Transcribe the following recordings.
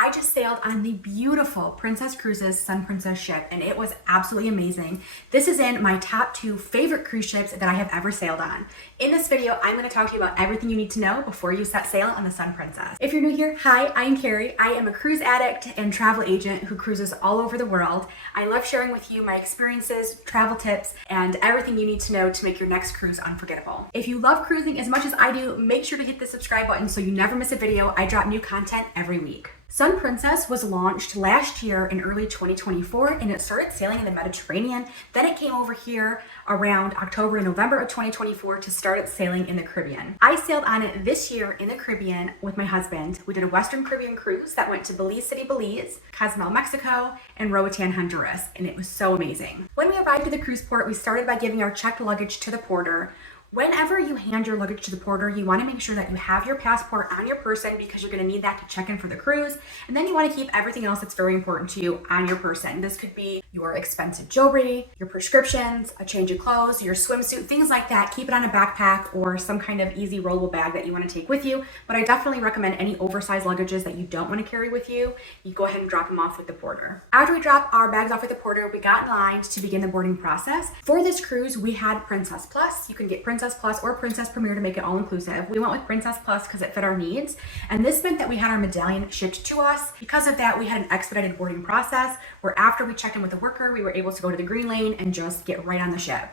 I just sailed on the beautiful Princess Cruises Sun Princess ship, and it was absolutely amazing. This is in my top 2 favorite cruise ships that I have ever sailed on. In this video, I'm going to talk to you about everything you need to know before you set sail on the Sun Princess. If you're new here, hi, I'm Carrie. I am a cruise addict and travel agent who cruises all over the world. I love sharing with you my experiences, travel tips, and everything you need to know to make your next cruise unforgettable. If you love cruising as much as I do, make sure to hit the subscribe button so you never miss a video. I drop new content every week. Sun Princess was launched last year in early 2024, and it started sailing in the Mediterranean. Then it came over here around October and November of 2024 to start its sailing in the Caribbean. I sailed on it this year in the Caribbean with my husband. We did a Western Caribbean cruise that went to Belize City, Belize, Cozumel, Mexico, and Roatan, Honduras, and it was so amazing. When we arrived at the cruise port, we started by giving our checked luggage to the porter. Whenever you hand your luggage to the porter, you want to make sure that you have your passport on your person because you're going to need that to check in for the cruise. And then you want to keep everything else that's very important to you on your person. This could be your expensive jewelry, your prescriptions, a change of clothes, your swimsuit, things like that. Keep it on a backpack or some kind of easy rollable bag that you want to take with you. But I definitely recommend any oversized luggages that you don't want to carry with you, you go ahead and drop them off with the porter. After we drop our bags off with the porter, we got in line to begin the boarding process. For this cruise, we had Princess Plus. You can get Princess Plus or Princess Premier to make it all inclusive. We went with Princess Plus because it fit our needs, and this meant that we had our medallion shipped to us. Because of that, we had an expedited boarding process where after we checked in with the worker, we were able to go to the green lane and just get right on the ship.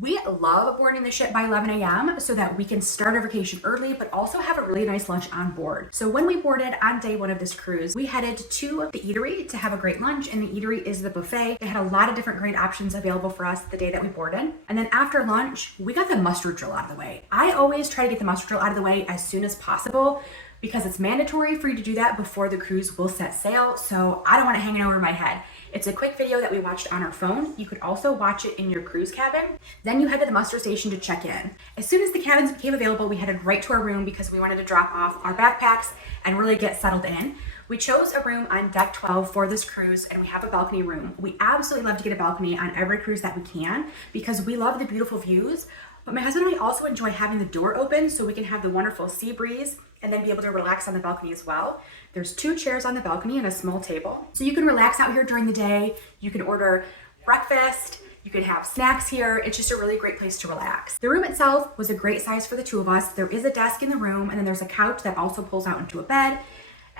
We love boarding the ship by 11 a.m. so that we can start our vacation early, but also have a really nice lunch on board. So when we boarded on day 1 of this cruise, we headed to the eatery to have a great lunch, and the eatery is the buffet. They had a lot of different great options available for us the day that we boarded. And then after lunch, we got the mustard drill out of the way. I always try to get the mustard drill out of the way as soon as possible because it's mandatory for you to do that before the cruise will set sail, so I don't want it hanging over my head. It's a quick video that we watched on our phone. You could also watch it in your cruise cabin. Then you head to the muster station to check in. As soon as the cabins became available, we headed right to our room because we wanted to drop off our backpacks and really get settled in. We chose a room on deck 12 for this cruise, and we have a balcony room. We absolutely love to get a balcony on every cruise that we can because we love the beautiful views, but my husband and I also enjoy having the door open so we can have the wonderful sea breeze and then be able to relax on the balcony as well. There's 2 chairs on the balcony and a small table. So you can relax out here during the day. You can order breakfast. You can have snacks here. It's just a really great place to relax. The room itself was a great size for the 2 of us. There is a desk in the room, and then there's a couch that also pulls out into a bed.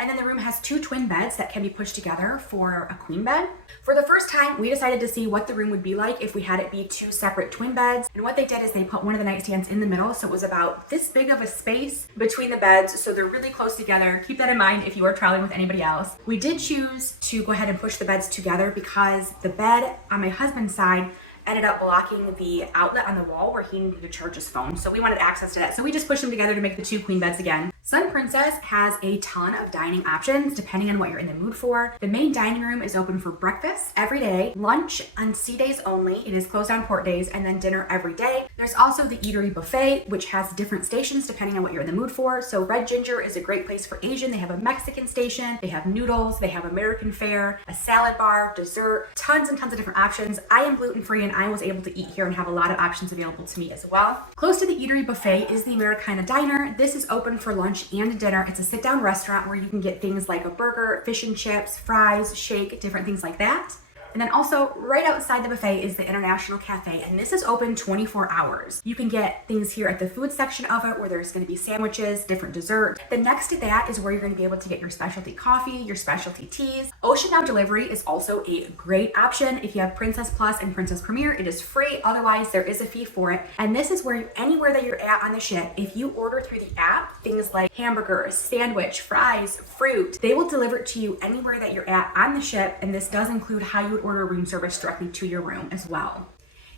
And then the room has 2 twin beds that can be pushed together for a queen bed. For the first time, we decided to see what the room would be like if we had it be 2 separate twin beds. And what they did is they put one of the nightstands in the middle, so it was about this big of a space between the beds, so they're really close together. Keep that in mind if you are traveling with anybody else. We did choose to go ahead and push the beds together because the bed on my husband's side ended up blocking the outlet on the wall where he needed to charge his phone. So we wanted access to that. So we just pushed them together to make the 2 queen beds again. Sun Princess has a ton of dining options depending on what you're in the mood for. The main dining room is open for breakfast every day, lunch on sea days only. It is closed on port days, and then dinner every day. There's also the eatery buffet, which has different stations depending on what you're in the mood for. So Red Ginger is a great place for Asian. They have a Mexican station, they have noodles, they have American fare, a salad bar, dessert, tons and tons of different options. I am gluten-free, and I was able to eat here and have a lot of options available to me as well. Close to the eatery buffet is the Americana Diner. This is open for lunch and dinner. It's a sit-down restaurant where you can get things like a burger, fish and chips, fries, shake, different things like that. And then also right outside the buffet is the International Cafe, and this is open 24 hours. You can get things here at the food section of it where there's going to be sandwiches, different dessert. Then next to that is where you're going to be able to get your specialty coffee, your specialty teas. Ocean Now delivery is also a great option. If you have Princess Plus and Princess Premier, it is free. Otherwise, there is a fee for it. And this is where anywhere that you're at on the ship, if you order through the app, things like hamburgers, sandwich, fries, fruit, they will deliver it to you anywhere that you're at on the ship. And this does include how you would order room service directly to your room as well.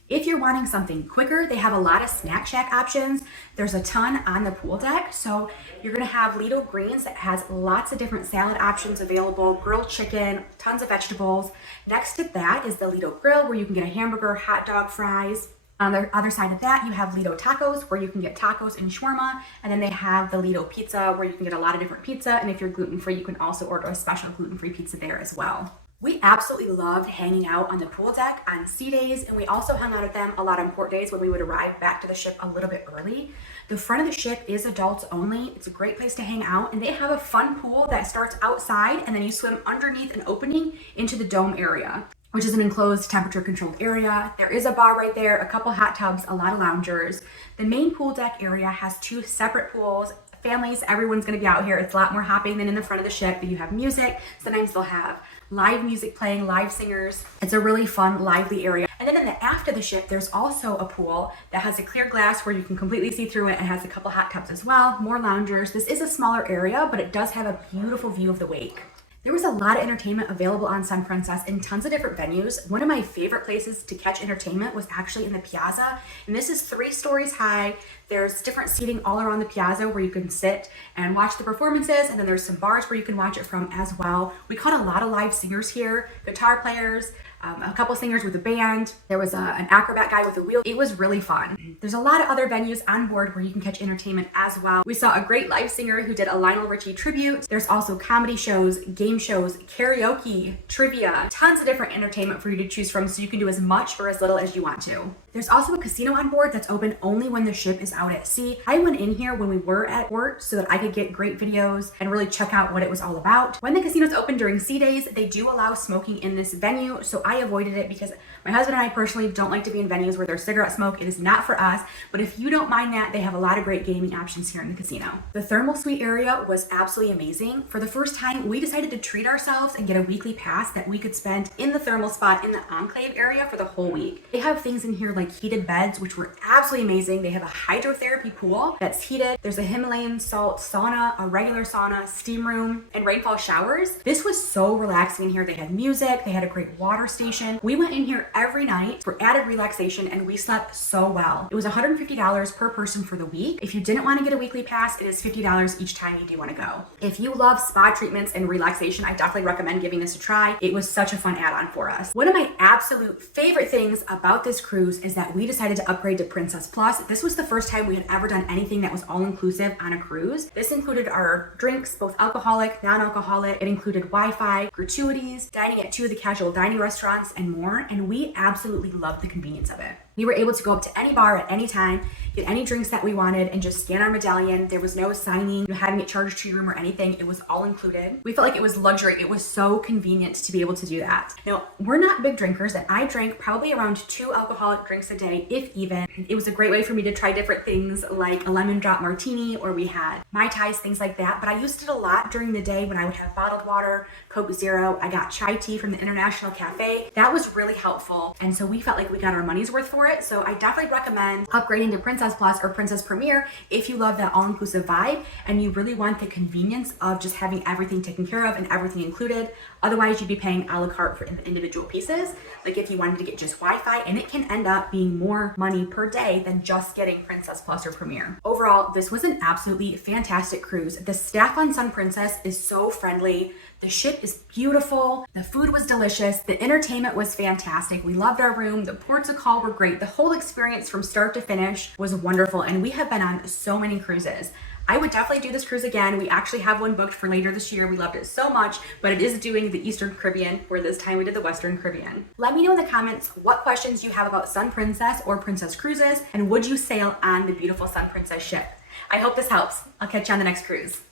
If you're wanting something quicker, they have a lot of snack shack options. There's a ton on the pool deck. So you're gonna have Lido Greens that has lots of different salad options available, grilled chicken, tons of vegetables. Next to that is the Lido Grill where you can get a hamburger, hot dog, fries. On the other side of that, you have Lido Tacos where you can get tacos and shawarma. And then they have the Lido Pizza where you can get a lot of different pizza. And if you're gluten-free, you can also order a special gluten-free pizza there as well. We absolutely loved hanging out on the pool deck on sea days, and we also hung out at them a lot on port days when we would arrive back to the ship a little bit early. The front of the ship is adults only. It's a great place to hang out, and they have a fun pool that starts outside, and then you swim underneath an opening into the dome area, which is an enclosed temperature controlled area. There is a bar right there, a couple hot tubs, a lot of loungers. The main pool deck area has two separate pools. Families, everyone's gonna be out here. It's a lot more hopping than in the front of the ship, but you have music. Sometimes they'll have live music playing, live singers. It's a really fun, lively area. And then in the aft of the ship, there's also a pool that has a clear glass where you can completely see through it and has a couple hot tubs as well, more loungers. This is a smaller area, but it does have a beautiful view of the wake. There was a lot of entertainment available on Sun Princess in tons of different venues. One of my favorite places to catch entertainment was actually in the piazza, and this is 3 stories high. There's different seating all around the piazza where you can sit and watch the performances, and then there's some bars where you can watch it from as well. We caught a lot of live singers here, guitar players, a couple singers with a band. There was an acrobat guy with a wheel. It was really fun. There's a lot of other venues on board where you can catch entertainment as well. We saw a great live singer who did a Lionel Richie tribute. There's also comedy shows, game shows, karaoke, trivia, tons of different entertainment for you to choose from, so you can do as much or as little as you want to. There's also a casino on board that's open only when the ship is out at sea. I went in here when we were at port so that I could get great videos and really check out what it was all about. When the casino's open during sea days, they do allow smoking in this venue, so I avoided it because my husband and I personally don't like to be in venues where there's cigarette smoke. It is not for us, but if you don't mind that, they have a lot of great gaming options here in the casino. The thermal suite area was absolutely amazing. For the first time, we decided to treat ourselves and get a weekly pass that we could spend in the thermal spot in the enclave area for the whole week. They have things in here like heated beds, which were absolutely amazing. They have a hydrotherapy pool that's heated. There's a Himalayan salt sauna, a regular sauna, steam room, and rainfall showers. This was so relaxing in here. They had music, they had a great water station. We went in here every night for added relaxation, and we slept so well. It was $150 per person for the week. If you didn't want to get a weekly pass, it is $50 each time you do want to go. If you love spa treatments and relaxation, I definitely recommend giving this a try. It was such a fun add-on for us. One of my absolute favorite things about this cruise is that we decided to upgrade to Princess Plus. This was the first time we had ever done anything that was all-inclusive on a cruise. This included our drinks, both alcoholic, non-alcoholic. It included Wi-Fi, gratuities, dining at 2 of the casual dining restaurants, and more, and we absolutely loved the convenience of it. We were able to go up to any bar at any time, get any drinks that we wanted, and just scan our medallion. There was no signing, having it charged to your room or anything. It was all included. We felt like it was luxury. It was so convenient to be able to do that. Now, we're not big drinkers, and I drank probably around 2 alcoholic drinks a day, if even. It was a great way for me to try different things like a lemon drop martini, or we had Mai Tais, things like that. But I used it a lot during the day when I would have bottled water, Coke Zero. I got chai tea from the International Cafe. That was really helpful. And so we felt like we got our money's worth for it. So I definitely recommend upgrading to Princess Plus or Princess Premier if you love that all-inclusive vibe and you really want the convenience of just having everything taken care of and everything included. Otherwise, you'd be paying a la carte for individual pieces, like if you wanted to get just Wi-Fi, and it can end up being more money per day than just getting Princess Plus or Premier. Overall, this was an absolutely fantastic cruise. The staff on Sun Princess is so friendly. The ship is beautiful. The food was delicious. The entertainment was fantastic. We loved our room. The ports of call were great. The whole experience from start to finish was wonderful, and we have been on so many cruises. I would definitely do this cruise again. We actually have one booked for later this year. We loved it so much, but it is doing the Eastern Caribbean, where this time we did the Western Caribbean. Let me know in the comments what questions you have about Sun Princess or Princess Cruises, and would you sail on the beautiful Sun Princess ship? I hope this helps. I'll catch you on the next cruise.